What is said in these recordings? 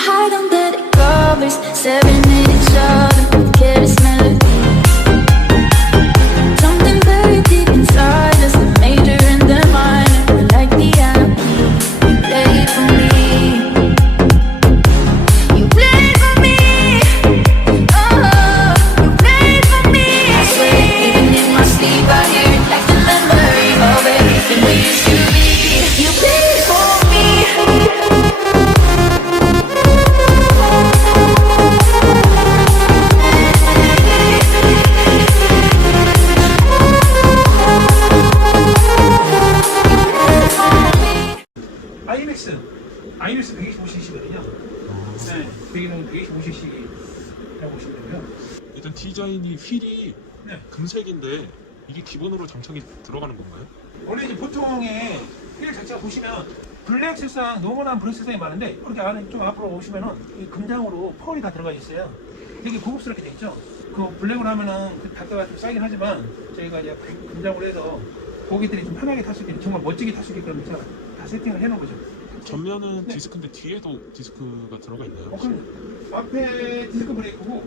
hide under the covers, staring at each other with careless melody. Something very deep inside us, the major and the minor. We're like the anthem, you play for me. You play for me. Oh, you play for me. I swear, even in my sleep, I hear it like the memory of everything we used to be. You play for me. 아이맥스 125cc거든요. 네, 배기는 125cc라고 보시면 되고요. 일단 디자인이 휠이 네. 금색인데 이게 기본으로 장착이 들어가는 건가요? 원래 이제 보통의 휠 자체가 보시면 블랙 색상, 노멀한 블랙 색상이 많은데 이렇게 안에 좀 앞으로 오시면은 이 금장으로 펄이 다 들어가 있어요. 되게 고급스럽게 돼 있죠. 그 블랙으로 하면은 그 단가가 좀 싸긴 하지만 저희가 이제 금장으로 해서 고객들이 좀 편하게 탈 수 있게 정말 멋지게 탈 수 있게끔 제가 다 세팅을 해놓은 거죠. 전면은 네. 디스크인데 뒤에도 디스크가 들어가 있나요? 그럼 앞에 디스크 브레이크고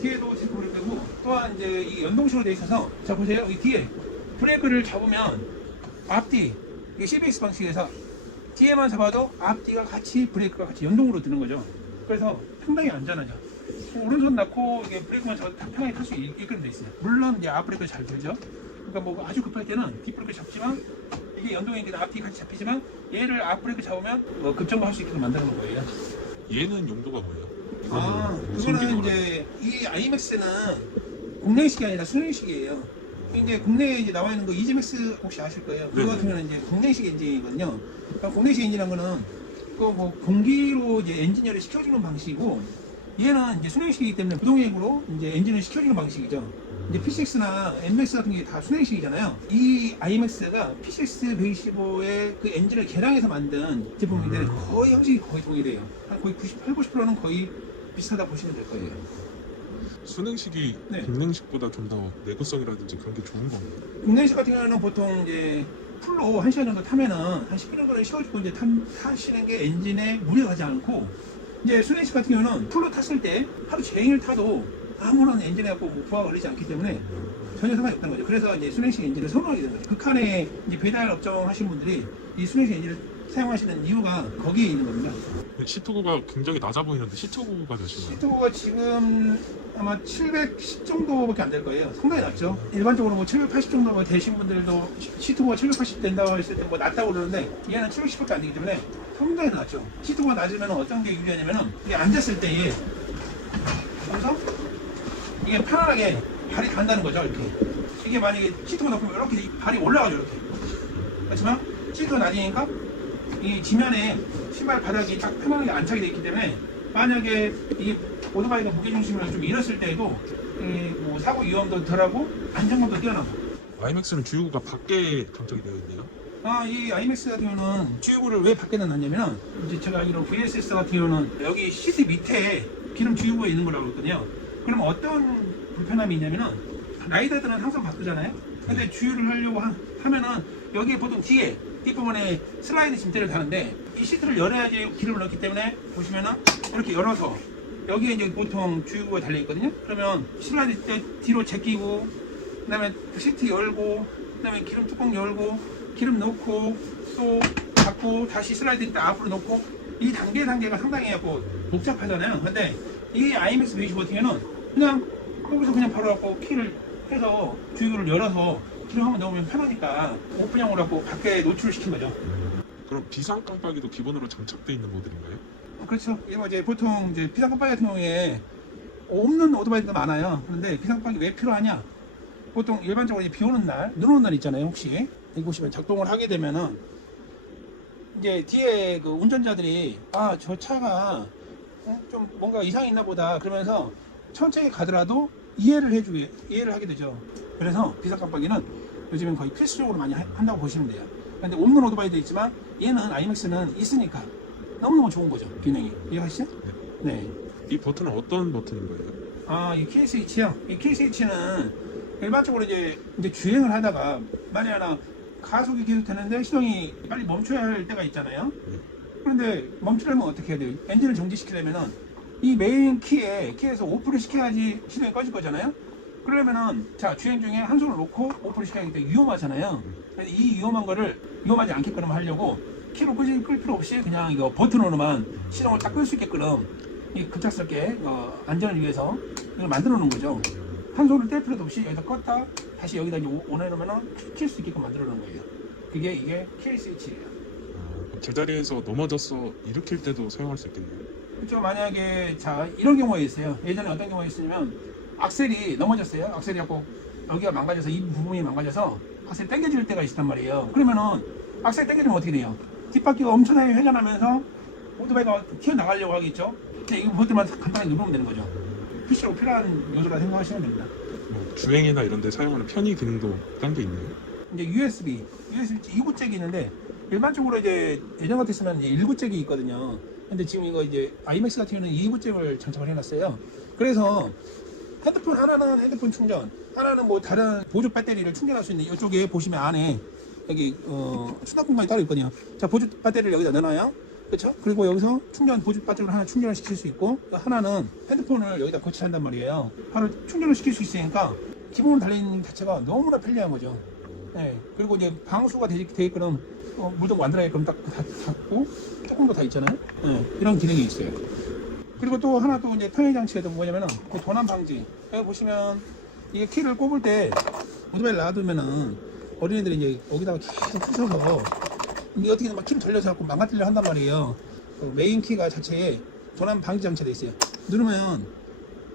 뒤에도 디스크 브레이크고 또한 이제 이 연동식으로 되어 있어서 자 보세요. 이 뒤에 브레이크를 잡으면 앞뒤 이게 CBS 방식에서 뒤에만 잡아도 앞뒤가 같이 브레이크가 같이 연동으로 드는 거죠. 그래서 상당히 안전하죠. 오른손 놔고 이게 브레이크만 잡아도 다 편하게 탈 수 있게끔 되어 있어요. 물론 이제 앞 브레이크 잘 들죠. 그러니까 뭐 아주 급할 때는 뒷 브레이크 잡지만 이게 연동이니까 앞뒤 같이 잡히지만 얘를 앞 브레이크 잡으면 뭐 급정거할 수 있게끔 만드는 거예요. 얘는 용도가 뭐예요? 그거는 이제 이 아이맥스는 국내식이 아니라 순행식이에요. 이제 국내에 이제 나와 있는 거 이지맥스 혹시 아실 거예요. 그거 같은 경우는 이제 국내식 엔진이거든요. 그러니까 국내식 엔진이라는 거는 그 뭐 공기로 이제 엔진열을 식혀주는 방식이고 얘는 이제 순행식이기 때문에 부동액으로 이제 엔진을 식혀주는 방식이죠. 이제 P6나 NMAX 같은 게 다 순행식이잖아요. 이 iMAX가 P6 125의 그 엔진을 개량해서 만든 제품인데 거의 형식이 거의 동일해요. 한 거의 98, 90%는 거의 비슷하다고 보시면 될 거예요. 순행식이 네. 국냉식보다 좀 더 내구성이라든지 그런 게 좋은 건가요? 국내식 같은 경우는 보통 이제 풀로 1시간 정도 타면은 한 10km 정도 쉬어주고 이제 타시는 게 엔진에 무리가 가지 않고 이제 순행식 같은 경우는 풀로 탔을 때 하루 종일 타도 아무런 엔진에 갖고 부하가 걸리지 않기 때문에 전혀 상관이 없다는 거죠. 그래서 이제 순행식 엔진을 선호하게 되는 거죠. 극한의 이제 배달 업종 하시는 분들이 이 순행식 엔진을 사용하시는 이유가 거기에 있는 겁니다. 시트고가 굉장히 낮아 보이는데 시트고가 몇인가요? 시트고가 지금 아마 710 정도밖에 안 될 거예요. 상당히 낮죠. 일반적으로 뭐 780 정도 되신 분들도 시트고가 780 된다고 했을 때 뭐 낮다고 그러는데 얘는 710밖에 안 되기 때문에 상당히 낮죠. 시트고가 낮으면 어떤 게 유리하냐면은 이게 앉았을 때 여기서 이게 편안하게 발이 닿는다는 거죠. 이렇게 이게 만약에 시트가 높으면 이렇게 발이 올라가죠. 이렇게 그렇지만 시트가 낮으니까 이 지면에 신발 바닥이 딱 편안하게 안착이 되어 있기 때문에 만약에 이 오토바이가 무게중심을 좀 잃었을 때에도 뭐 사고 위험도 덜하고 안정감도 뛰어나고. 아이맥스는 주유구가 밖에 장착이 되어 있네요. 이 아이맥스 같은 경우는 주유구를 왜 밖에 놨냐면은 이제 제가 이런 VSS 같은 경우는 여기 시트 밑에 기름 주유구가 있는 거라고 그랬거든요. 그럼 어떤 불편함이 있냐면은 라이더들은 항상 바꾸잖아요. 근데 주유를 하려고 하면은 여기에 보통 뒤에 뒷부분에 슬라이드 짐대를 다는데 이 시트를 열어야지 기름을 넣기 때문에 보시면은 이렇게 열어서 여기에 이제 보통 주유구가 달려 있거든요. 그러면 슬라이드 때 뒤로 제끼고 그다음에 시트 열고 그다음에 기름 뚜껑 열고 기름 넣고 또 닫고 다시 슬라이드 때 앞으로 넣고 이 단계가 상당히 복잡하잖아요. 근데 이 아이맥스 125 같은 경우는 그냥 여기서 그냥 바로 갖고 키를 해서 주유구를 열어서 기름 한번 넣으면 편하니까 오픈형으로 갖고 밖에 노출을 시킨 거죠. 그럼 비상 깜빡이도 기본으로 장착되어 있는 모델인가요? 그렇죠. 이게 뭐 이제 보통 이제 비상 깜빡이 같은 경우에 없는 오토바이도 많아요. 그런데 비상 깜빡이 왜 필요하냐? 보통 일반적으로 비 오는 날, 눈 오는 날 있잖아요. 혹시 여기 보시면 작동을 하게 되면은 이제 뒤에 그 운전자들이 저 차가 좀 뭔가 이상이 있나 보다 그러면서 천천히 가더라도 이해를 하게 되죠. 그래서 비상 깜빡이는 요즘엔 거의 필수적으로 많이 한다고 보시면 돼요. 근데 없는 오토바이도 있지만 얘는 아이맥스는 있으니까 너무너무 좋은 거죠. 기능이. 이해하시죠? 네. 이 버튼은 어떤 버튼인 거예요? 이 KSH요. 이 KSH는 일반적으로 이제 주행을 하다가 만약 하나 가속이 계속 되는데 시동이 빨리 멈춰야 할 때가 있잖아요. 그런데 멈추려면 어떻게 해야 돼요? 엔진을 정지시키려면은 이 메인 키에서 오프를 시켜야지 시동이 꺼질 거잖아요. 그러려면은 자 주행 중에 한 손을 놓고 오프를 시켜야 하기 때문에 위험하잖아요. 그래서 이 위험한 거를 위험하지 않게끔 하려고 키로 끌 필요 없이 그냥 이거 버튼으로만 시동을 딱 끌 수 있게끔 이 급작스럽게 안전을 위해서 이걸 만들어 놓은 거죠. 한 손을 뗄 필요도 없이 여기다 껐다 다시 여기다 이제 온해놓으면 킬 수 있게끔 만들어 놓은 거예요. 이게 킬 스위치예요. 제자리에서 넘어져서 일으킬 때도 사용할 수 있겠네요. 그렇죠. 만약에 자 이런 경우가 있어요. 예전에 어떤 경우가 있었냐면 악셀이 넘어졌어요. 악셀이 갖고 여기가 망가져서 이 부분이 망가져서 악셀 당겨질 때가 있단 말이에요. 그러면은 악셀 당겨지면 어떻게 돼요? 뒷바퀴가 엄청나게 회전하면서 오토바이가 튀어나가려고 하겠죠. 근데 이거 버튼만 간단히 누르면 되는 거죠. 필수로 필요한 요소라 생각하시면 됩니다. 뭐 주행이나 이런 데 사용하는 편의 기능도 딴 게 있네요. 이제 USB 2구 잭이 있는데 일반적으로 이제 예전 같았으면 이제 1구 잭이 있거든요. 근데 지금 이거 이제 아이맥스 같은 경우는 2구 잭을 장착을 해놨어요. 그래서 핸드폰 하나는 핸드폰 충전, 하나는 뭐 다른 보조 배터리를 충전할 수 있는 이쪽에 보시면 안에 여기 수납 공간이 따로 있거든요. 자 보조 배터리를 여기다 넣어놔요. 그렇죠? 그리고 여기서 보조 배터리를 하나 충전을 시킬 수 있고 하나는 핸드폰을 여기다 거치한단 말이에요. 바로 충전을 시킬 수 있으니까 기본 달린 자체가 너무나 편리한 거죠. 네. 그리고 이제 방수가 돼 있거든 물도 만들어야겠끔 딱 닫고 조금 더 다 있잖아요. 네. 이런 기능이 있어요. 그리고 또 하나 또 이제 편의 장치가 뭐냐면은 도난 방지. 여기 보시면 이게 키를 꼽을 때 오토바이를 놔두면은 어린이들이 이제 여기다가 계속 부셔서 이게 어떻게든 막 키를 돌려서 갖고 망가뜨려 한단 말이에요. 그 메인 키가 자체에 도난 방지 장치가 돼 있어요. 누르면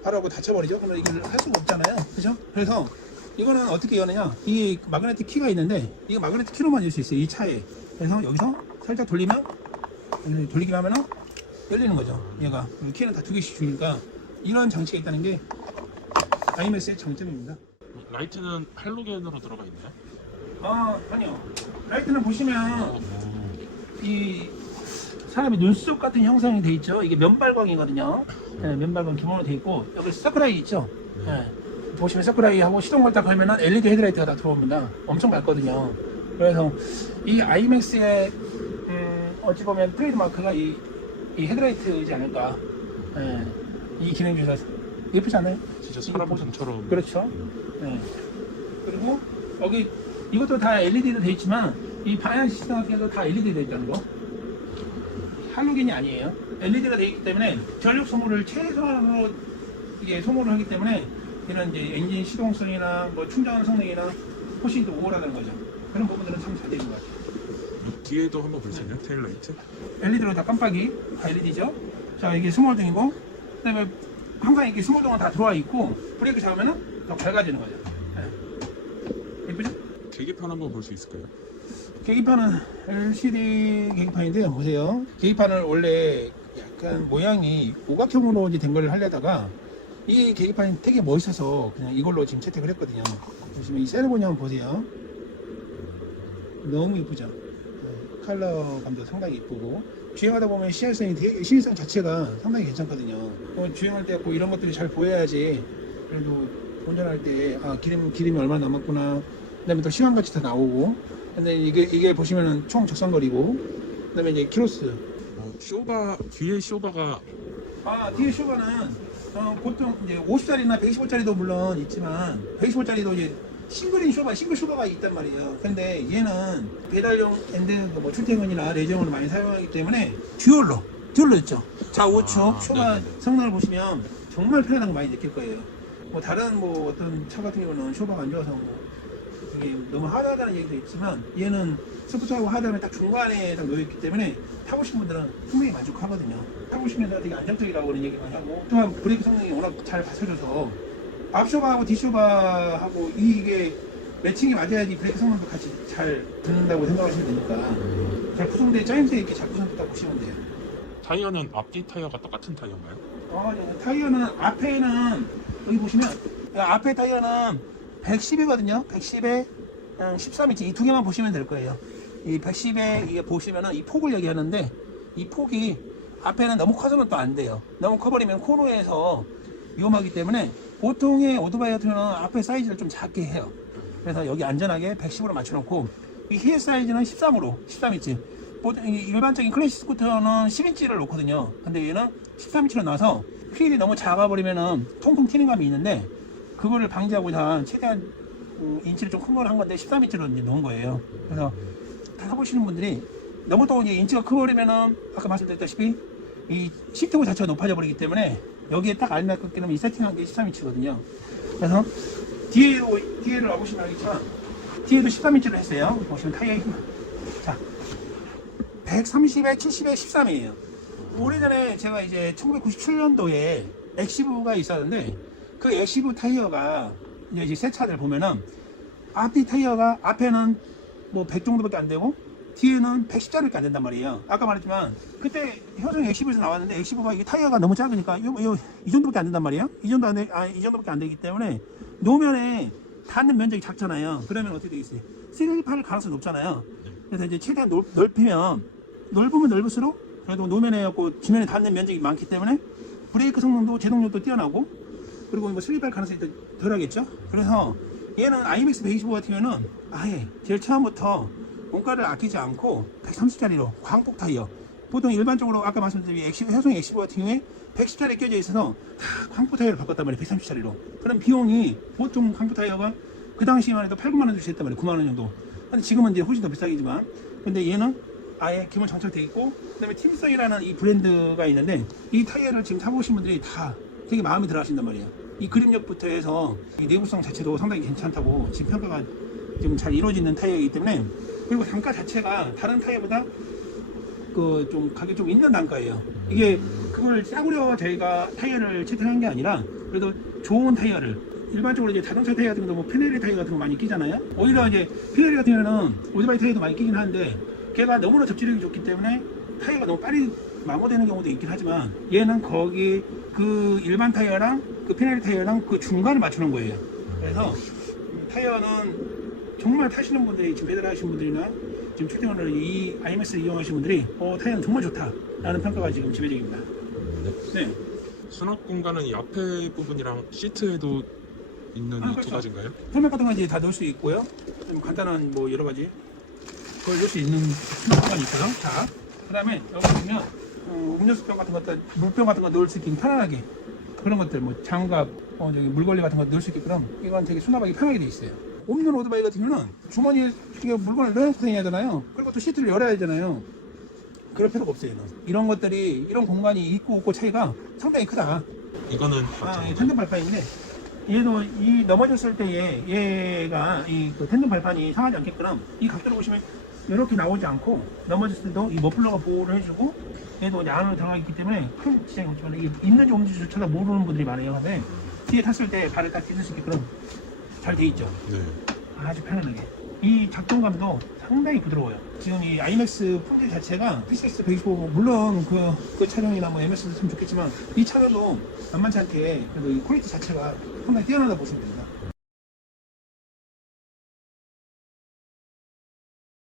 바로 하고 닫혀버리죠. 그러면 이걸 할 수가 없잖아요. 그죠? 그래서 이거는 어떻게 여느냐? 이 마그네틱 키가 있는데 이거 마그네틱 키로만 열 수 있어요. 이 차에. 그래서 여기서 살짝 돌리면 돌리기만 하면은 열리는 거죠. 얘가 키는 다 2개씩 주니까 이런 장치가 있다는 게 아이맥스의 장점입니다. 라이트는 할로겐으로 들어가 있나요? 아니요. 라이트는 보시면 이 사람이 눈썹 같은 형상이 돼 있죠. 이게 면발광이거든요. 네, 면발광 기본으로 돼 있고 여기 서클라이 있죠. 네. 보시면 서클라이 하고 시동 걸 딱 걸면은 LED 헤드라이트가 다 들어옵니다. 엄청 밝거든요. 그래서 이 아이맥스의 어찌 보면 트레이드 마크가 이 헤드라이트이지 않을까. 네. 이 기능 중에서 예쁘지 않아요? 진짜 사람 모습처럼. 그렇죠. 네. 그리고 여기 이것도 다 LED로 되어 있지만 이 방향 시스템 같은 경우도 다 LED 되어 있다는 거. 할로겐이 아니에요. LED가 되어 있기 때문에 전력 소모를 최소한으로 이게 소모를 하기 때문에 이런 이제 엔진 시동성이나 뭐 충전 성능이나 훨씬 더 우월하다는 거죠. 그런 부분들은 참 잘 되는 것 같아요. 뒤에도 한번 볼 수 있나요? 테일라이트? LED로 다 깜빡이 다 LED죠. 자 이게 스몰등이고 그다음에 항상 이렇게 스몰등은 다 들어와 있고 브레이크 잡으면은 더 밝아지는 거죠. 네. 예쁘죠? 계기판 한번 볼 수 있을까요? 계기판은 LCD 계기판인데요. 보세요. 계기판을 원래 약간 모양이 오각형으로 이제 된 걸 하려다가 이 계기판이 되게 멋있어서 그냥 이걸로 지금 채택을 했거든요. 보시면 이 세레모니 한번 보세요. 너무 이쁘죠? 컬러감도 상당히 이쁘고 주행하다 보면 시야성 자체가 상당히 괜찮거든요. 주행할 때 꼭 이런 것들이 잘 보여야지 그래도 운전할 때 기름이 얼마나 남았구나. 그다음에 또 시간같이 다 나오고. 근데 이게 보시면은 총 적상거리고. 그다음에 이제 키로수. 쇼바 뒤에 쇼바가 뒤에 쇼바는 보통 이제 50짜리나 125짜리도 물론 있지만 125짜리도 이제 싱글 쇼바가 있단 말이에요. 근데 얘는 배달용 엔드 뭐 출퇴근이나 레저용으로 많이 사용하기 때문에 듀얼로 있죠. 좌우측 쇼바 네네네. 성능을 보시면 정말 편안한 거 많이 느낄 거예요. 뭐 다른 뭐 어떤 차 같은 경우는 쇼바가 안 좋아서 뭐 이게 너무 하드하다는 얘기도 있지만 얘는 소프트하고 하드하면 딱 중간에 딱 놓여있기 때문에 타보신 분들은 분명히 만족하거든요. 타보시면서 되게 안정적이라고 그런 얘기 많이 하고 또한 브레이크 성능이 워낙 잘 받쳐줘서 앞쇼바하고 뒷쇼바하고 이게 매칭이 맞아야지 브레이크 성능도 같이 잘 듣는다고 생각하시면 되니까 잘 구성돼 짜임새 있게 잘 구성됐다고 보시면 돼요. 타이어는 앞뒤 타이어가 똑같은 타이어인가요? 네. 타이어는 앞에는 여기 보시면 앞에 타이어는 110이거든요. 110에 13인치 이 두 개만 보시면 될 거예요. 이 110에 이게 보시면은 이 폭을 얘기하는데 이 폭이 앞에는 너무 커서는 또 안 돼요. 너무 커버리면 코너에서 위험하기 때문에 보통의 오토바이 같은 경우는 앞에 사이즈를 좀 작게 해요. 그래서 여기 안전하게 110으로 맞춰놓고 이 힐 사이즈는 13인치 보통 일반적인 클래식 스쿠터는 10인치를 놓거든요. 근데 얘는 13인치로 나와서 휠이 너무 작아버리면은 통통 튀는 감이 있는데 그거를 방지하고자 최대한 인치를 좀 큰 걸 한 건데 13인치로 이제 놓은 거예요. 그래서 타보시는 분들이 너무 또 이제 인치가 커버리면은 아까 말씀드렸다시피 이 시트고 자체가 높아져 버리기 때문에 여기에 딱 알맞게 끼면 이 세팅한 게 13인치거든요. 그래서 뒤에를 와보시면 알겠지만 뒤에도 13인치로 했어요. 보시면 타이어의 힘. 자, 130에 70에 13이에요. 오래전에 제가 이제 1997년도에 엑시브가 있었는데 그 엑시브 타이어가 이제 새 차들 보면은 앞뒤 타이어가 앞에는 뭐 100 정도밖에 안 되고 뒤에는 110짜리밖에 안 된단 말이에요. 아까 말했지만 그때 효성 엑시브에서 나왔는데 엑시브가 이게 타이어가 너무 작으니까 이 정도밖에 안 된단 말이에요. 이 정도밖에 안 되기 때문에 노면에 닿는 면적이 작잖아요. 그러면 어떻게 되겠어요? 슬립할 가능성이 높잖아요. 그래서 이제 최대한 넓히면 넓으면 넓을수록 그래도 노면에 지면에 닿는 면적이 많기 때문에 브레이크 성능도 제동력도 뛰어나고 그리고 뭐 슬립할 가능성이 덜 하겠죠. 그래서 얘는 IMAX 125 같은 경우는 아예 제일 처음부터 원가를 아끼지 않고 130짜리로 광폭 타이어, 보통 일반적으로 아까 말씀드린 효성 엑시브 같은 경우에 110짜리 껴져 있어서 다 광폭 타이어를 바꿨단 말이에요. 130짜리로. 그럼 비용이 보통 광폭 타이어가 그 당시만 해도 8, 9만 원 주시 했단 말이에요. 9만 원 정도. 근데 지금은 이제 훨씬 더 비싸겠지만, 근데 얘는 아예 기본 장착되어 있고, 그다음에 팀성이라는 이 브랜드가 있는데 이 타이어를 지금 사보신 분들이 다 되게 마음에 들어 하신단 말이에요. 이 그립력부터 해서 이 내구성 자체도 상당히 괜찮다고 지금 평가가 좀 잘 이루어지는 타이어이기 때문에, 그리고 단가 자체가 다른 타이어보다 그 좀 가격이 좀 있는 단가예요. 이게 그걸 싸구려 저희가 타이어를 채택한 게 아니라 그래도 좋은 타이어를, 일반적으로 이제 자동차 타이어 같은 경우도 뭐 피네리 타이어 같은 거 많이 끼잖아요. 오히려 이제 피네리 같은 경우는 오토바이 타이어도 많이 끼긴 하는데 걔가 너무나 접지력이 좋기 때문에 타이어가 너무 빨리 마모되는 경우도 있긴 하지만 얘는 거기 그 일반 타이어랑 그 피네리 타이어랑 그 중간을 맞추는 거예요. 그래서 타이어는 정말 타시는 분들이, 지금 배달하시는 분들이나 지금 출퇴근을 이 IMAX를 이용하시는 분들이 타이어는 정말 좋다라는 평가가 지금 지배적입니다. 네. 수납 공간은 이 앞에 부분이랑 시트에도 있는 이 두 그렇죠. 가지인가요? 헬멧 같은 거 이제 다 넣을 수 있고요. 좀 간단한 뭐 여러 가지 그걸 넣을 수 있는 수납 공간이 있고요. 자, 그다음에 여기 보면 음료수병 같은 것들, 물병 같은 거 넣을 수 있게 편안하게, 그런 것들 뭐 장갑, 저기 물걸레 같은 거 넣을 수 있게끔 이건 되게 수납하기 편하게 돼 있어요. 없는 오토바이 같은 경우는 주머니에 물건을 넣어놓고 다녀야 하잖아요. 그리고 또 시트를 열어야 되잖아요. 그럴 필요가 없어요. 얘는. 이런 것들이, 이런 공간이 있고 없고 차이가 상당히 크다. 이거는 이 텐덤 발판인데, 얘도 이 넘어졌을 때 얘가 그 텐덤 발판이 상하지 않게끔 이 각도로 보시면 이렇게 나오지 않고, 넘어졌을 때도 이 머플러가 보호를 해주고, 얘도 이제 안으로 들어가 있기 때문에 큰 지장이 없지만 이게 있는지 없는지조차 모르는 분들이 많아요. 근데 뒤에 탔을 때 발을 딱 찢을 수 있게끔 잘 돼 있죠. 네. 아주 편안하게. 이 작동감도 상당히 부드러워요. 지금 이 아이맥스 품질 자체가 PCX 125, 물론 그 차량이나 뭐 MS도 참 좋겠지만 이 차량도 만만치 않게 그래도 이 퀄리티 자체가 상당히 뛰어나다 보시면 됩니다.